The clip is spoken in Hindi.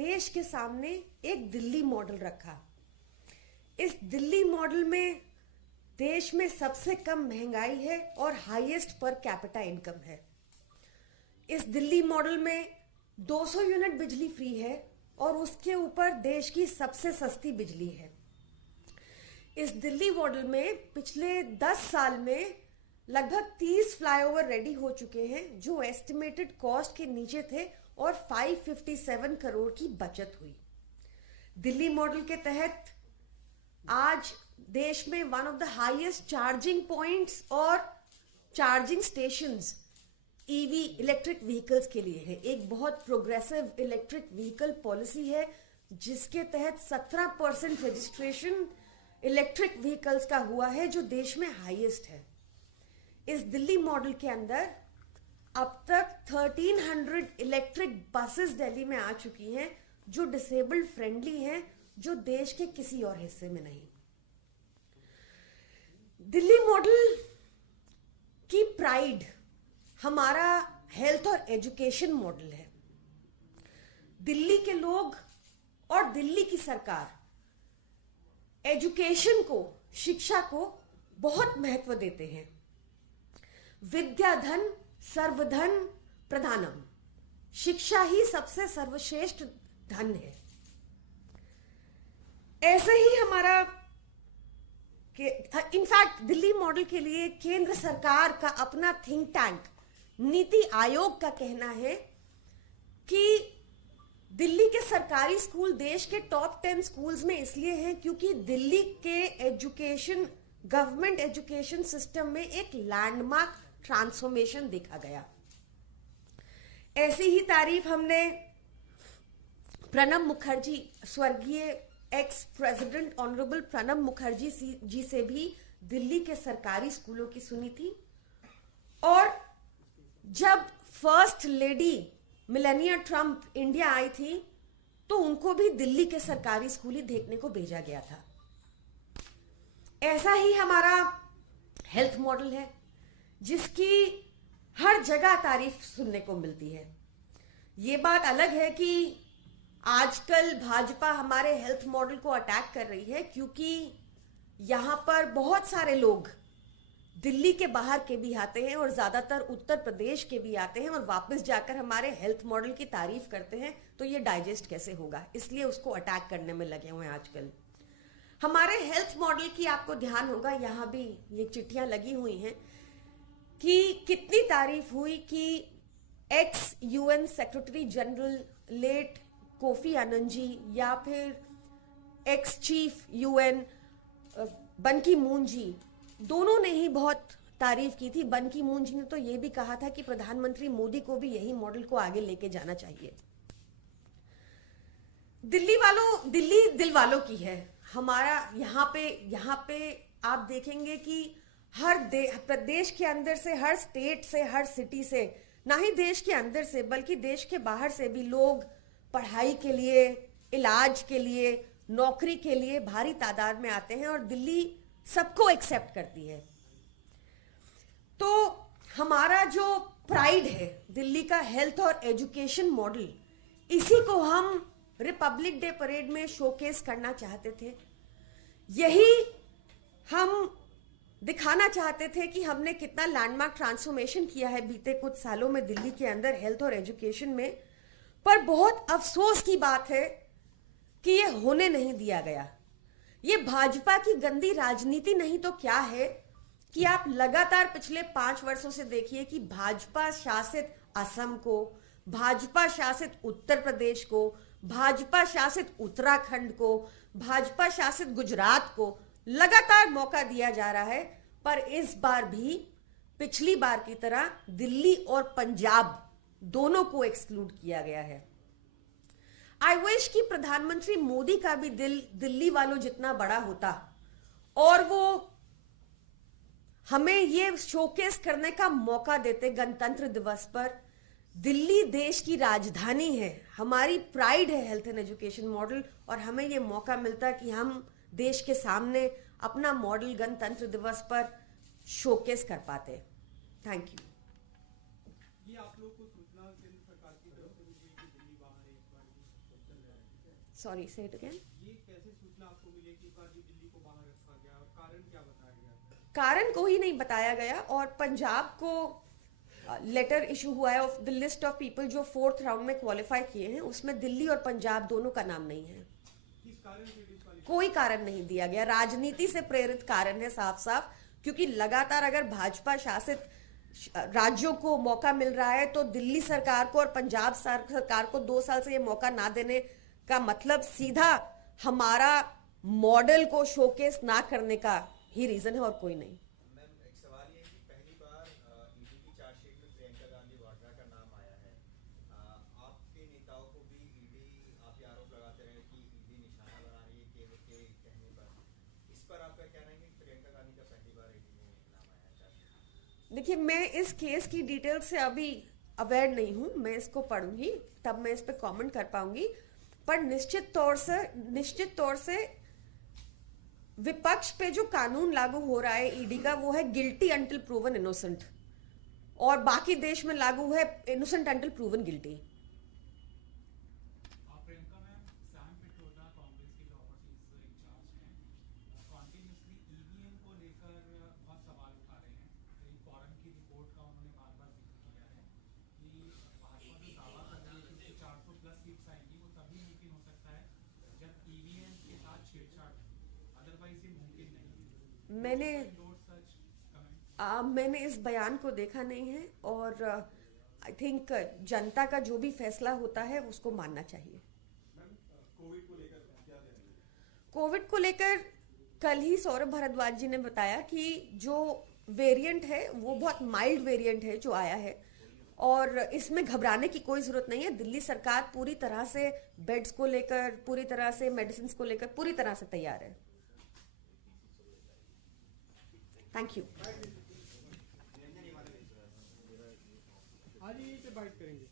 देश के सामने एक दिल्ली मॉडल रखा। इस दिल्ली मॉडल में देश में सबसे कम महंगाई है और हाईएस्ट पर कैपिटा इनकम है। इस दिल्ली मॉडल में 200 यूनिट बिजली फ्री है और उसके ऊपर देश की सबसे सस्ती बिजली है। इस दिल्ली मॉडल में पिछले 10 साल में लगभग 30 फ्लाईओवर रेडी हो चुके हैं जो एस्टिमेटेड कॉस्ट के नीचे थे और 557 करोड़ की बचत हुई। दिल्ली मॉडल के तहत आज देश में one of the highest charging points और charging stations EV electric vehicles के लिए है। एक बहुत प्रोग्रेसिव इलेक्ट्रिक व्हीकल पॉलिसी है जिसके तहत 17% रजिस्ट्रेशन इलेक्ट्रिक व्हीकल्स का हुआ है जो देश में हाईएस्ट है। इस दिल्ली मॉडल के अंदर अब तक 1300 इलेक्ट्रिक बसेस दिल्ली में आ चुकी हैं जो डिसेबल्ड फ्रेंडली हैं, जो देश के किसी और हिस्से में नहीं। दिल्ली मॉडल की प्राइड हमारा हेल्थ और एजुकेशन मॉडल है। दिल्ली के लोग और दिल्ली की सरकार एजुकेशन को, शिक्षा को बहुत महत्व देते हैं। विद्याधन सर्वधन प्रधानम, शिक्षा ही सबसे सर्वश्रेष्ठ धन है। ऐसे ही हमारा इनफैक्ट दिल्ली मॉडल के लिए केंद्र सरकार का अपना थिंक टैंक नीति आयोग का कहना है कि दिल्ली के सरकारी स्कूल देश के टॉप 10 स्कूल्स में इसलिए हैं क्योंकि दिल्ली के एजुकेशन, गवर्नमेंट एजुकेशन सिस्टम में एक लैंडमार्क ट्रांसफॉर्मेशन देखा गया। ऐसी ही तारीफ हमने प्रणब मुखर्जी, स्वर्गीय ex president honourable Pranab Mukherjee ji से भी दिल्ली के सरकारी स्कूलों की सुनी थी। और जब first lady Melania Trump India आई थी तो उनको भी दिल्ली के सरकारी स्कूल ही देखने को भेजा गया था। ऐसा ही हमारा हेल्थ मॉडल है जिसकी हर जगह तारीफ सुनने को मिलती है। ये बात अलग है कि आजकल भाजपा हमारे हेल्थ मॉडल को अटैक कर रही है क्योंकि यहां पर बहुत सारे लोग दिल्ली के बाहर के भी आते हैं और ज्यादातर उत्तर प्रदेश के भी आते हैं और वापस जाकर हमारे हेल्थ मॉडल की तारीफ करते हैं। तो ये डाइजेस्ट कैसे होगा, इसलिए उसको अटैक करने में लगे हुए हैं आजकल। हमारे हेल्थ मॉडल की आपको ध्यान होगा, यहां भी ये चिट्ठियां लगी हुई हैं कि कितनी तारीफ हुई कि ex UN secretary general late Kofi Annan ji या फिर एक्स चीफ यूएन बन की मून जी, दोनों ने ही बहुत तारीफ की थी। बन की मून जी ने तो ये भी कहा था कि प्रधानमंत्री मोदी को भी यही मॉडल को आगे लेके जाना चाहिए। दिल्ली दिल वालों की है। हमारा यहाँ पे आप देखेंगे कि हर प्रदेश के अंदर से, हर स्टेट से, हर सिटी से, ना ही देश के अंदर से बल्कि देश के बाहर से भी लोग पढ़ाई के लिए, इलाज के लिए, नौकरी के लिए भारी तादाद में आते हैं और दिल्ली सबको एक्सेप्ट करती है। तो हमारा जो प्राइड है दिल्ली का हेल्थ और एजुकेशन मॉडल, इसी को हम रिपब्लिक डे परेड में शोकेस करना चाहते थे। यही हम दिखाना चाहते थे कि हमने कितना लैंडमार्क ट्रांसफॉर्मेशन किया है बीते कुछ सालों में दिल्ली के अंदर हेल्थ और एजुकेशन में। पर बहुत अफसोस की बात है कि ये होने नहीं दिया गया। ये भाजपा की गंदी राजनीति नहीं तो क्या है कि आप लगातार पिछले 5 वर्षों से देखिए कि भाजपा शासित असम को, भाजपा शासित उत्तर प्रदेश को, भाजपा शासित उत्तराखंड को, भाजपा शासित गुजरात को लगातार मौका दिया जा रहा है। पर इस बार भी पिछली बार की तरह दिल्ली और पंजाब दोनों को एक्सक्लूड किया गया है। आई विश कि प्रधानमंत्री मोदी का भी दिल दिल्ली वालों जितना बड़ा होता और वो हमें ये शोकेस करने का मौका देते गणतंत्र दिवस पर। दिल्ली देश की राजधानी है, हमारी प्राइड है हेल्थ एंड एजुकेशन मॉडल, और हमें ये मौका मिलता कि हम देश के सामने अपना मॉडल गणतंत्र दिवस पर शोकेस कर पाते। Thank you. ये आप लोग को सूचना केंद्र सरकार की तरफ से मिली कि दिल्ली बाहर एक बार सॉरी, से इट अगेन। ये कैसे सूचना आपको मिली कि जो दिल्ली को बाहर रखा गया और कारण क्या बताया गया? कारण को ही नहीं बताया गया, और पंजाब को लेटर इशू हुआ है of the list of people जो 4th राउंड में क्वालिफाई किए हैं, उसमें दिल्ली और पंजाब दोनों का नाम नहीं है। किस कारण से डिस्क्वालीफाई? कोई कारण नहीं दिया गया, राजनीति से प्रेरित कारण है साफ साफ, क्योंकि लगातार अगर भाजपा शासित राज्यों को मौका मिल रहा है तो दिल्ली सरकार को और पंजाब सरकार को 2 साल से ये मौका ना देने का मतलब सीधा हमारा मॉडल को शोकेस ना करने का ही रीजन है, और कोई नहीं। मैम, एक सवाल ये है कि पहली बार ईडी की चार्जशीट में प्रियंका गांधी वाड्रा का नाम आया है। आपके नेताओं को भी ईडी, आप ये आरोप लगाते रहे कि ईडी निशाना बना रही है केंद्र के कहने पर, इस पर आपका क्या कहना है कि प्रियंका गांधी का पहली बार ईडी में नाम आया है चार्जशीट? देखिए, मैं इस केस की डिटेल से अभी अवेयर नहीं हूं, मैं इसको पढ़ूंगी तब मैं इस पे कमेंट कर पाऊंगी, पर निश्चित तौर से विपक्ष पे जो कानून लागू हो रहा है ईडी का, वो है गिल्टी अंटिल प्रूवन इनोसेंट, और बाकी देश में लागू है innocent until proven guilty. Priyanka ma'am, Sam Pitroda Congress के जो ओवरसीज इंचार्ज हैं, कॉन्टिन्यूसली ईवीएम को लेकर बहुत सवाल उठा रहे हैं। एक फॉरम की रिपोर्ट का उन्होंने बार बार जिक्र किया है कि भाजपा जो दावा कर रही है कि 400 प्लस सीट्स आएंगी, वो तभी मुमकिन हो सकता है जब ईवीएम के साथ छेड़छाड़, अदरवाइज ये मुमकिन नहीं। मैंने सच कमेंट? मैंने इस बयान को देखा नहीं है, और आई थिंक जनता का जो भी फैसला होता है उसको मानना चाहिए। कोविड को लेकर क्या कहेंगे? कोविड को लेकर कल ही सौरभ भारद्वाज जी ने बताया कि जो वेरिएंट है वो बहुत माइल्ड वेरिएंट है जो आया है, और इसमें घबराने की कोई जरूरत नहीं है। दिल्ली सरकार पूरी तरह से बेड्स को लेकर, पूरी तरह से मेडिसिन को लेकर पूरी तरह से तैयार है। Thank you. आज यहीं पे बाइट करेंगे।